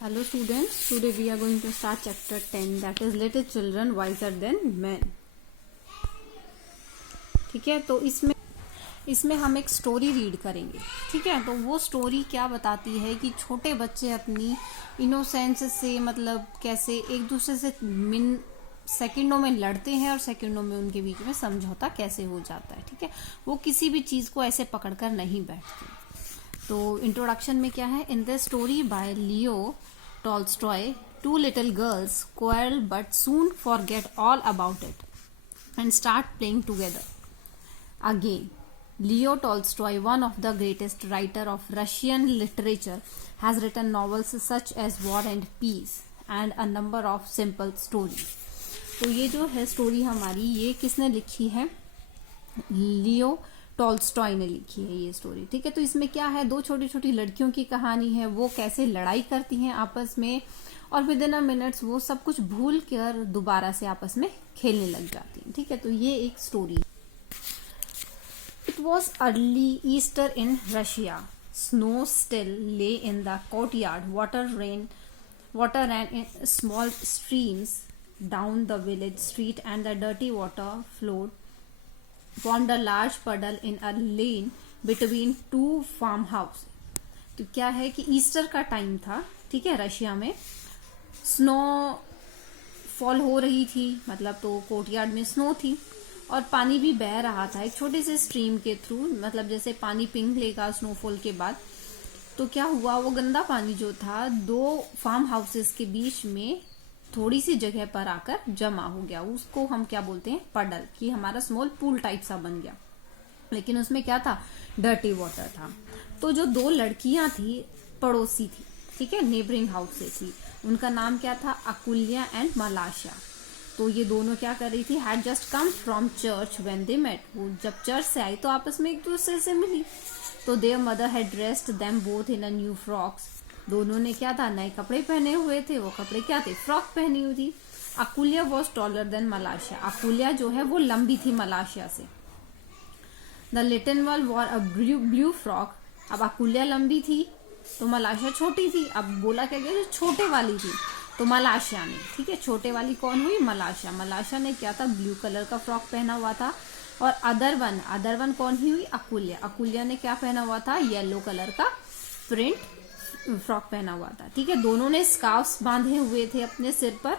Hello students, today we are going to start chapter 10 that is little children wiser than men. ठीक है, तो इसमें हम एक स्टोरी रीड करेंगे. ठीक है, तो वो स्टोरी क्या बताती है कि छोटे बच्चे अपनी इनोसेंस से मतलब कैसे एक दूसरे से सेकंडों में लड़ते हैं और सेकंडों में उनके बीच में समझौता कैसे हो जाता है. ठीक है, वो किसी भी चीज को ऐसे पकड़कर नहीं बैठते. तो इंट्रोडक्शन में क्या है, in the story by Leo Tolstoy, two little girls quarrel but soon forget all about it and start playing together again. Leo Tolstoy, one of the greatest writer of Russian literature, has written novels such as War and Peace and a number of simple stories. तो ये जो है story हमारी, ये किसने लिखी है? Leo Tolstoy ने लिखी है ये स्टोरी. ठीक है, तो इसमें क्या है, दो छोटी छोटी लड़कियों की कहानी है. वो कैसे लड़ाई करती हैं आपस में और विद इन अ मिनट्स वो सब कुछ भूल कर दोबारा से आपस में खेलने लग जाती हैं. ठीक है, तो ये एक story. It was early Easter in Russia. Snow still lay in the courtyard. Water ran in small streams down the village street and the dirty water formed a large puddle in a lane between two farmhouses. तो क्या है कि Easter का time था. ठीक है, Russia में snow fall हो रही थी, मतलब तो कोर्टयार्ड में स्नो थी और पानी भी बह रहा था एक छोटे से स्ट्रीम के थ्रू. मतलब जैसे पानी पिघ लेगा स्नोफॉल के बाद, तो क्या हुआ, वो गंदा पानी जो था दो फार्म हाउसेस के बीच में थोड़ी सी जगह पर आकर जमा हो गया. उसको हम क्या बोलते हैं, पडल, कि हमारा स्मॉल पूल टाइप सा बन गया. लेकिन उसमें क्या था, डर्टी वाटर था. तो जो दो लड़कियां थी, पड़ोसी थी, ठीक है, नेबरिंग हाउस से थी, उनका नाम क्या था, अकुल्या एंड मलाशा. तो ये दोनों क्या कर रही थी, had just come from church when they met. वो जब चर्च से आई तो आपस में एक दूसरे से मिली. तो their mother had dressed them both in a new frocks. दोनों ने क्या था, नए कपड़े पहने हुए थे. वो कपड़े क्या थे, फ्रॉक पहनी हुई थी. अकुल्या वॉज टॉलर देन मलाशा. अकुल्या जो है वो लंबी थी मलाशा से. The little one war a blue frock. अब अकुल्या लंबी थी तो मलाशा छोटी थी. अब बोला क्या गया, छोटे वाली थी तो मलाशा ने. ठीक है, छोटे वाली कौन हुई, मलाशा. मलाशा ने क्या था, ब्लू कलर का फ्रॉक पहना हुआ था. और अदर वन कौन ही हुई, अकुल्या. अकुल्या ने क्या पहना हुआ था, येलो कलर का प्रिंट फ्रॉक पहना हुआ था. ठीक है, दोनों ने स्कार्फ्स बांधे हुए थे अपने सिर पर.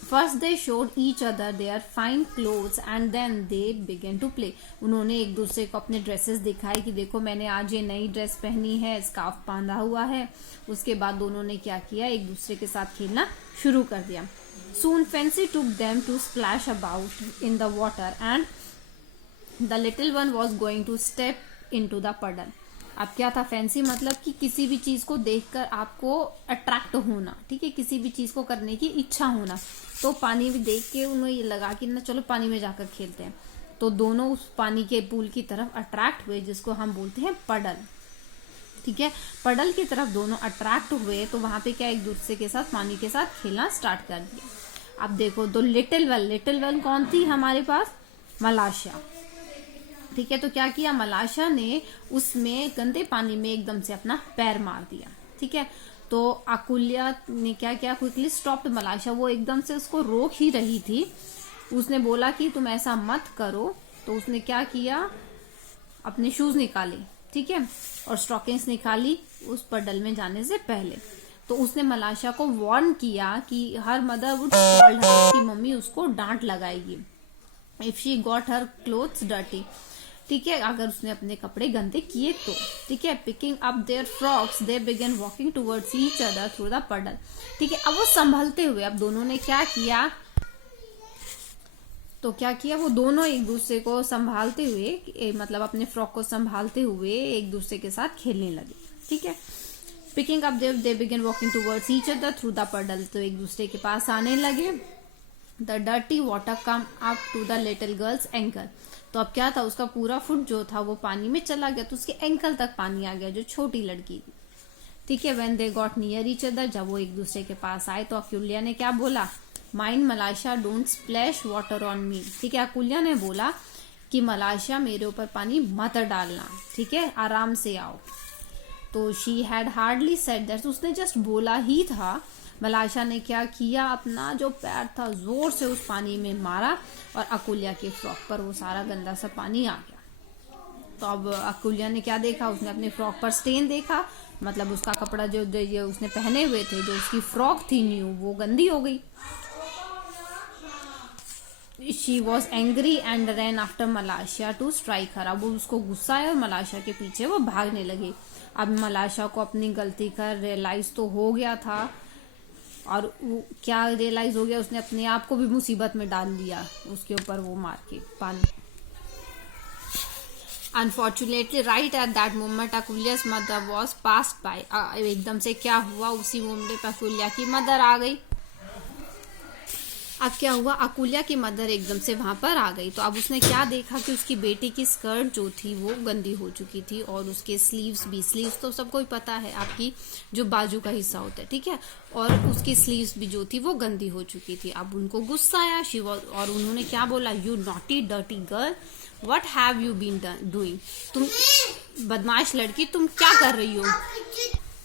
First they showed each other their fine clothes and then they began to play. उन्होंने एक दूसरे को अपने ड्रेसेस दिखाई कि देखो मैंने आज ये नई ड्रेस पहनी है, स्कार्फ बांधा हुआ है. उसके बाद दोनों ने क्या किया, एक दूसरे के साथ खेलना शुरू कर दिया. Soon fancy took them to splash about in the water and the little one was going to step into the puddle. अब क्या था, फैंसी मतलब कि किसी भी चीज को देखकर आपको अट्रैक्ट होना. ठीक है, किसी भी चीज को करने की इच्छा होना. तो पानी भी देख के उन्हें ये लगा कि ना चलो पानी में जाकर खेलते हैं. तो दोनों उस पानी के पूल की तरफ अट्रैक्ट हुए, जिसको हम बोलते हैं पडल. ठीक है, पडल की तरफ दोनों अट्रैक्ट हुए. तो वहां पे क्या, एक दूसरे के साथ पानी के साथ खेलना स्टार्ट कर दिया. अब देखो, तो लिटिल वन कौन थी हमारे पास, मलाशा. ठीक है, तो क्या किया, मलाशा ने उसमें गंदे पानी में एकदम से अपना पैर मार दिया. ठीक है, तो अकुल्या ने क्या किया, क्विकली स्टॉप्ड मलाशा. वो एकदम से उसको रोक ही रही थी. उसने बोला कि तुम ऐसा मत करो. तो उसने क्या किया, अपने शूज निकाले. ठीक है, और स्टॉकिंग्स निकाली उस पडल में जाने से पहले. तो उसने मलाशा को वार्न किया कि her mother would called her, उसकी मम्मी उसको डांट लगाएगी if she got her clothes dirty. ठीक है, अगर उसने अपने कपड़े गंदे किए तो. ठीक है, picking up their frocks they began walking towards each other through the puddle. ठीक है, अब वो संभलते हुए, अब दोनों ने क्या किया, तो क्या किया, वो दोनों एक दूसरे को संभालते हुए, मतलब अपने फ्रॉक को संभालते हुए एक दूसरे के साथ खेलने लगे. ठीक है, picking up they began walking towards each other through the puddle. तो एक दूसरे के पास आने लगे. The dirty water come up to the little girls ankle. तो अब क्या था, उसका पूरा फुट जो था वो पानी में चला गया. तो उसके एंकल तक पानी आ गया, जो छोटी लड़की थी. ठीक है, when they got near each other, जब वो एक दूसरे के पास आए तो अकुल्या ने क्या बोला, mind मलाशा don't splash water on me. ठीक है, अकुल्या ने बोला कि मलाशा मेरे ऊपर पानी मत डालना. ठीक है, आराम से आओ. तो she had hardly said that, उसने जस्ट बोला ही था, मलाशा ने क्या किया, अपना जो पैर था जोर से उस पानी में मारा और अकुल्या के फ्रॉक पर वो सारा गंदा सा पानी आ गया। तो अब अकुल्या ने क्या देखा, उसने अपने फ्रॉक पर स्टेन देखा, मतलब उसका कपड़ा जो उसने पहने हुए थे, जो उसकी फ्रॉक थी न्यू, वो गंदी हो गई। She was angry and ran after Malasha to strike her. अब उसको गुस्सा है और मलाशा के पीछे वो भागने लगे। अब मलाशा को अपनी गलती का रियलाइज तो हो गया था, और वो क्या रियलाइज हो गया, उसने अपने आप को भी मुसीबत में डाल लिया उसके ऊपर वो मार के पानी। Unfortunately right at that moment Akulya's mother was passed by. एकदम से क्या हुआ, उसी मोमेंट पे अकुल्या की मदर आ गई। अब क्या हुआ, अकुल्या की मदर एकदम से वहां पर आ गई। तो अब उसने क्या देखा कि उसकी बेटी की स्कर्ट जो थी वो गंदी हो चुकी थी, और उसके स्लीव्स तो सबको ही पता है, आपकी जो बाजू का हिस्सा होता है, ठीक है, और उसकी स्लीव्स भी जो थी वो गंदी हो चुकी थी। अब उनको गुस्सा आया, और उन्होंने क्या बोला, you naughty dirty girl, what have you been doing, तुम बदमाश लड़की, तुम क्या कर रही हो,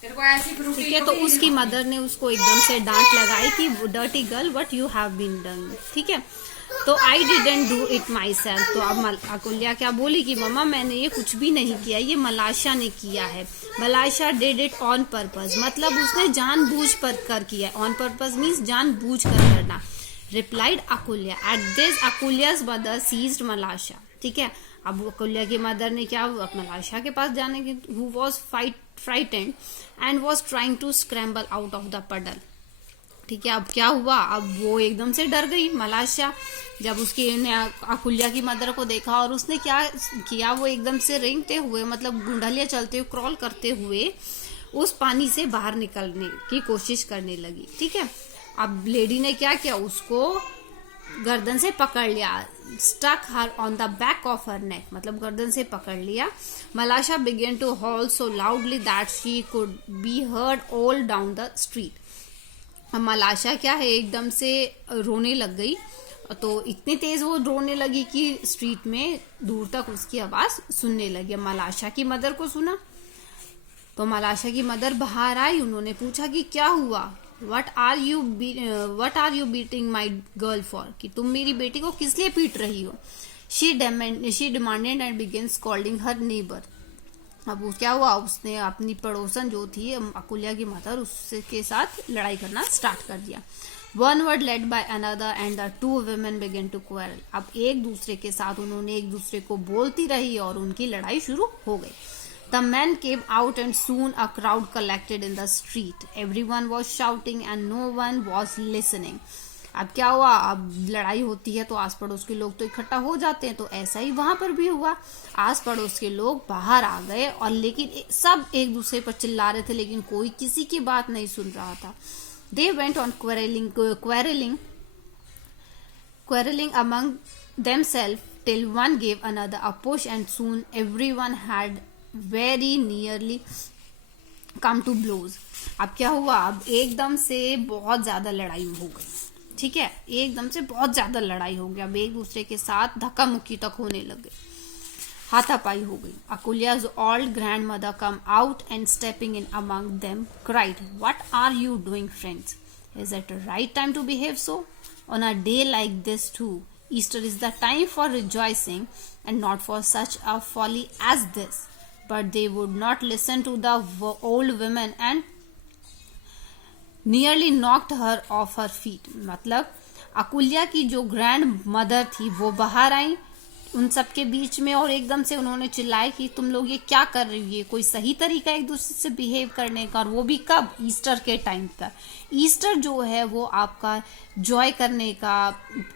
ठीक है। तो उसकी मदर ने उसको एकदम से डांट लगाई कि dirty girl what you have been done, ठीक है। तो I didn't do it myself. तो अब अकुल्या क्या बोली कि मम्मा मैंने ये कुछ भी नहीं किया, ये मलाशा ने किया है। मलाशा डिड इट ऑन पर्पज, मतलब उसने जानबूझ कर किया। ऑन पर्पज मीन्स जानबूझ कर करना। Replied Akulya. At this Akulya's mother seized Malasha, ठीक है। अब अकुल्या की मदर ने क्या, मलाशा के पास जाने की, who was frightened and was trying to scramble out of the puddle, ठीक है। अब क्या हुआ, अब वो एकदम से डर गई मलाशा, जब उसकी अकुल्या की मदर को देखा, और उसने क्या किया, वो एकदम से रेंगते हुए, मतलब गुंडलिया चलते हुए, क्रॉल करते हुए उस पानी से बाहर निकलने की कोशिश करने लगी, ठीक है। अब लेडी ने क्या किया, उसको गर्दन से पकड़ लिया, stuck her on the back of her neck, मतलब गर्दन से पकड़ लिया। Malasha began to howl so loudly that she could be heard all down the street. Malasha क्या है, एकदम से रोने लग गई, तो इतनी तेज वो रोने लगी कि स्ट्रीट में दूर तक उसकी आवाज सुनने लगी। मलाशा की मदर को सुना, तो मलाशा की मदर बाहर आई, उन्होंने पूछा कि क्या हुआ, what are you beating my girl for, कि तुम मेरी बेटी को किस लिए पीट रही हो। She demanded and began scolding her neighbour. अब वो क्या हुआ, उसने अपनी पड़ोसन जो थी अकुल्या की मदर, उसके साथ लड़ाई करना स्टार्ट कर दिया। One word led by another and the two women began to quarrel. अब एक दूसरे के साथ उन्होंने एक दूसरे को बोलती रही और उनकी लड़ाई शुरू हो गई। The men came out and soon a crowd collected in the street. Everyone was shouting and no one was listening. अब क्या हुआ, अब लड़ाई होती है तो आस पड़ोस के लोग तो इकट्ठा हो जाते हैं, तो ऐसा ही वहां पर भी हुआ। आस पड़ोस के लोग बाहर आ गए, और लेकिन सब एक दूसरे पर चिल्ला रहे थे, लेकिन कोई किसी की बात नहीं सुन रहा था। They went on quarreling among themselves till one gave another a push and soon everyone had very nearly come to blows. अब क्या हुआ, अब एकदम से बहुत ज्यादा लड़ाई हो गई, ठीक है, एकदम से बहुत ज्यादा लड़ाई हो गई। अब एक दूसरे के साथ धक्का मुक्की तक होने लग गई, हाथापाई हो गई। Akulia's old grandmother come out and stepping in among them cried, "What are you doing, friends? Is it the right time to behave so? On a day like this too. Easter is the time for rejoicing and not for such a folly as this." But they would not listen to the old woman and nearly knocked her off her feet. मतलब अकुल्या की जो grand mother थी वो बाहर आई उन सबके बीच में, और एकदम से उन्होंने चिल्लाए कि तुम लोग ये क्या कर रही हो, ये कोई सही तरीका एक दूसरे से बिहेव करने का, और वो भी कब, ईस्टर के टाइम पर। ईस्टर जो है वो आपका जॉय करने का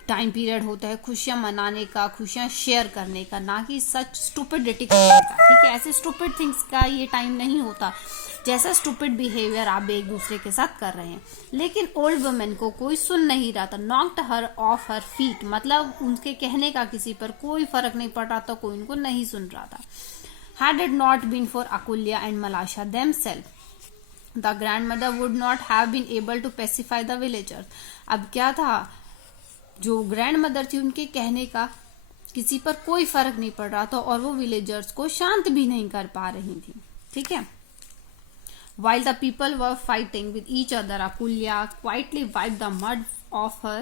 टाइम पीरियड होता है, खुशियां मनाने का, खुशियां शेयर करने का, ना कि सच स्टूपिडिटी करने का, ठीक है। ऐसे स्टूपिड थिंग्स का ये टाइम नहीं होता, जैसा स्टूपिड बिहेवियर आप एक दूसरे के साथ कर रहे हैं। लेकिन ओल्ड वुमेन को कोई सुन नहीं रहा था। Knocked her of her feet, मतलब उनके कहने का किसी पर कोई फर्क नहीं पड़ रहा था, कोई उनको नहीं सुन रहा था। Had it not been for Akulya and Malasha themselves, the grandmother would not have been able to pacify the villagers. अब क्या था, जो ग्रैंड मदर थी उनके कहने का किसी पर कोई फर्क नहीं पड़ रहा था, और वो विलेजर्स को शांत भी नहीं कर पा रही थी, ठीक है। While the people were fighting with each other, Akulya quietly wiped the mud off her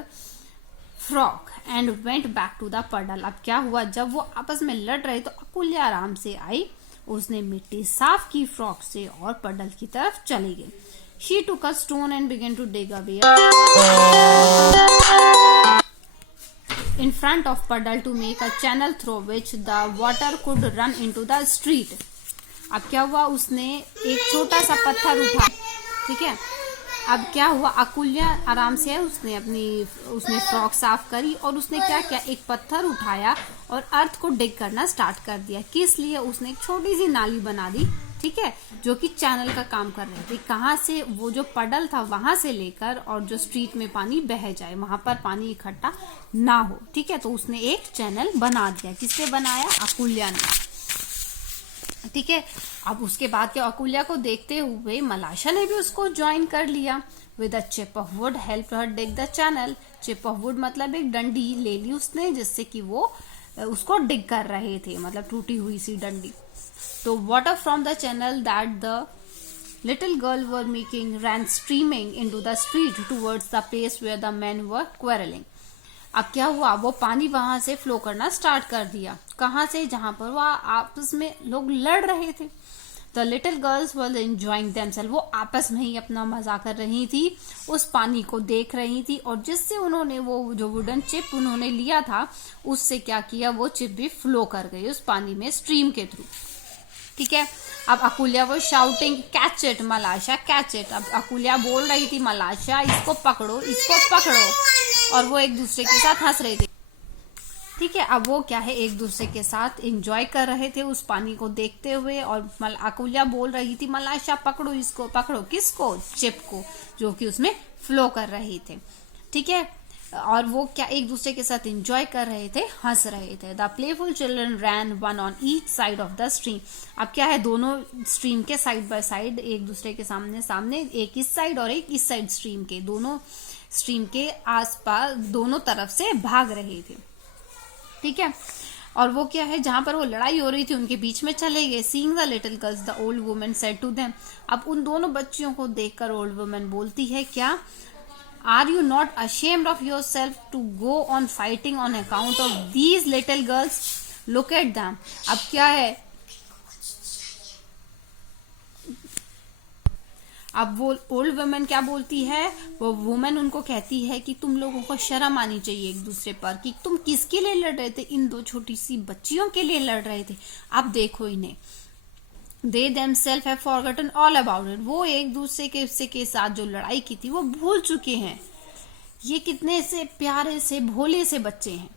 frock and went back to the puddle. अब क्या हुआ, जब वो आपस में लड़ रहे तो अकुल्या आराम से आई, उसने मिट्टी साफ की फ्रॉक से और पडल की तरफ चली गई. She took a stone and began to dig away in front of puddle to make a channel through which the water could run into the street. अब क्या हुआ, उसने एक छोटा सा पत्थर उठा, ठीक है. अब क्या हुआ, अकुल्या आराम से उसने फ्रॉक साफ करी और उसने क्या किया, एक पत्थर उठाया और अर्थ को डिग करना स्टार्ट कर दिया. किस लिए, उसने एक छोटी सी नाली बना दी, ठीक है, जो कि चैनल का काम कर रहे थे. कहाँ से, वो जो पडल था वहां से लेकर और जो स्ट्रीट में पानी बह जाए वहां पर पानी इकट्ठा ना हो, ठीक है. तो उसने एक चैनल बना दिया. किसने बनाया, अकुल्या ने, ठीक है. अब उसके बाद क्या, अकुल्या को देखते हुए मलाशा ने भी उसको ज्वाइन कर लिया. With a chip off would help her dig the channel. Chip off would मतलब एक डंडी ले ली उसने, जिससे कि वो उसको डिग कर रहे थे, मतलब टूटी हुई सी डंडी. तो water from the channel that the little girl were making ran streaming into the street towards the place where the men were quarrelling. अब क्या हुआ, वो पानी वहां से फ्लो करना स्टार्ट कर दिया. कहां से, जहां पर वो आपस में लोग लड़ रहे थे. The little girls were enjoying themself. वो आपस में ही अपना मजा कर रही थी, उस पानी को देख रही थी, और जिससे उन्होंने वो जो वुडन चिप उन्होंने लिया था उससे क्या किया, वो चिप भी फ्लो कर गई उस पानी में स्ट्रीम के थ्रू, ठीक है. अब अकुल्या वो shouting catch it मलाशा catch it. अब अकुल्या बोल रही थी, मलाशा इसको पकड़ो, इसको पकड़ो, और वो एक दूसरे के साथ हंस रहे थे, ठीक है. अब वो क्या है, एक दूसरे के साथ एंजॉय कर रहे थे उस पानी को देखते हुए, और अकुल्या बोल रही थी, मलाशा पकड़ो इसको, पकड़ो किसको, चिप को, जो कि उसमें फ्लो कर रहे थे, ठीक है. और वो क्या एक दूसरे के साथ एंजॉय कर रहे थे, हंस रहे थे. The playful children ran one on each side of the stream. अब क्या है, दोनों स्ट्रीम के साइड बाय साइड एक दूसरे के सामने सामने, एक इस साइड और एक इस साइड स्ट्रीम के, दोनों स्ट्रीम के आसपास दोनों तरफ से भाग रहे थे, ठीक है. और वो क्या है, जहां पर वो लड़ाई हो रही थी उनके बीच में चले गए. Seeing the little girls the old woman said to them. अब उन दोनों बच्चियों को देखकर ओल्ड वुमन बोलती है, क्या, are you not ashamed of yourself to go on fighting on account of these little girls? Look at them. अब क्या है, अब वो ओल्ड वुमेन क्या बोलती है, वो वुमेन उनको कहती है कि तुम लोगों को शर्म आनी चाहिए एक दूसरे पर, कि तुम किसके लिए लड़ रहे थे, इन दो छोटी सी बच्चियों के लिए लड़ रहे थे. अब देखो इन्हें, दे themselves have forgotten all about it. वो एक दूसरे के साथ जो लड़ाई की थी वो भूल चुके हैं. ये कितने से प्यारे से भोले से बच्चे हैं.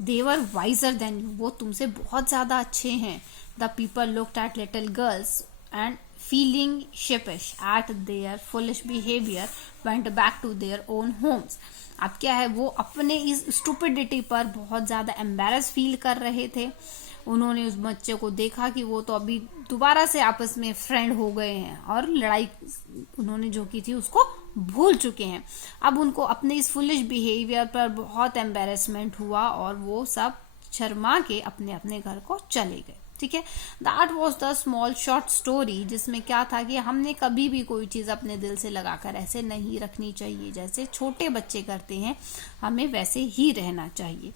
They were wiser than you. वो तुमसे बहुत ज्यादा अच्छे हैं. The people looked at little girls and feeling sheepish at their foolish behavior went back to their own homes. अब क्या है, वो अपने इस स्टूपिडिटी पर बहुत ज्यादा एम्बेरस फील कर रहे थे. उन्होंने उस बच्चे को देखा कि वो तो अभी दोबारा से आपस में फ्रेंड हो गए हैं और लड़ाई उन्होंने जो की थी उसको भूल चुके हैं. अब उनको अपने इस फुलिश बिहेवियर पर बहुत एम्बेरसमेंट हुआ और वो सब शर्मा के अपने अपने घर को चले गए, ठीक है. That was the small short story, जिसमें क्या था कि हमने कभी भी कोई चीज अपने दिल से लगाकर ऐसे नहीं रखनी चाहिए. जैसे छोटे बच्चे करते हैं हमें वैसे ही रहना चाहिए.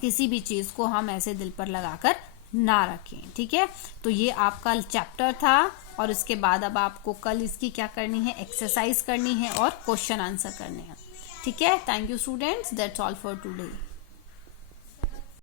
किसी भी चीज को हम ऐसे दिल पर लगाकर ना रखें, ठीक है. तो ये आपका चैप्टर था, और इसके बाद अब आपको कल इसकी क्या करनी है, एक्सरसाइज करनी है और क्वेश्चन आंसर करने हैं, ठीक है. Thank you students, that's all for today.